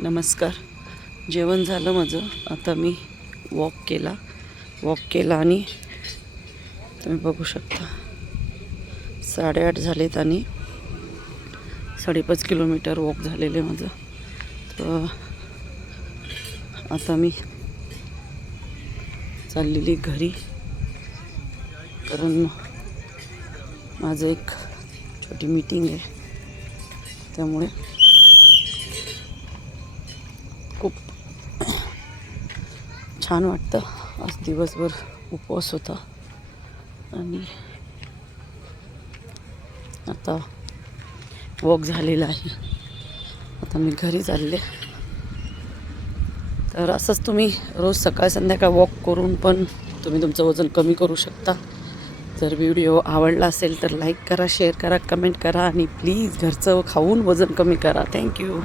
नमस्कार. जेवण झालं माझं. आता मी वॉक केला आणि तुम्ही बघू शकता 8:30 झालेत आणि 5.5 किलोमीटर वॉक झालेलं आहे माझं. तर आता मी चाललेली घरी, कारण माझं एक छोटी मीटिंग आहे. त्यामुळे खूप छान वाटतं. आज दिवसभर उपवास होता आणि आता वॉक झालेला आहे. आता मी घरी चालले. तर असंच तुम्ही रोज सकाळ संध्याकाळ वॉक करून पण तुम्ही तुमचं वजन कमी करू शकता. जर व्हिडिओ आवडला असेल तर लाईक करा, शेअर करा, कमेंट करा आणि प्लीज घरचं खाऊन वजन कमी करा. थँक्यू.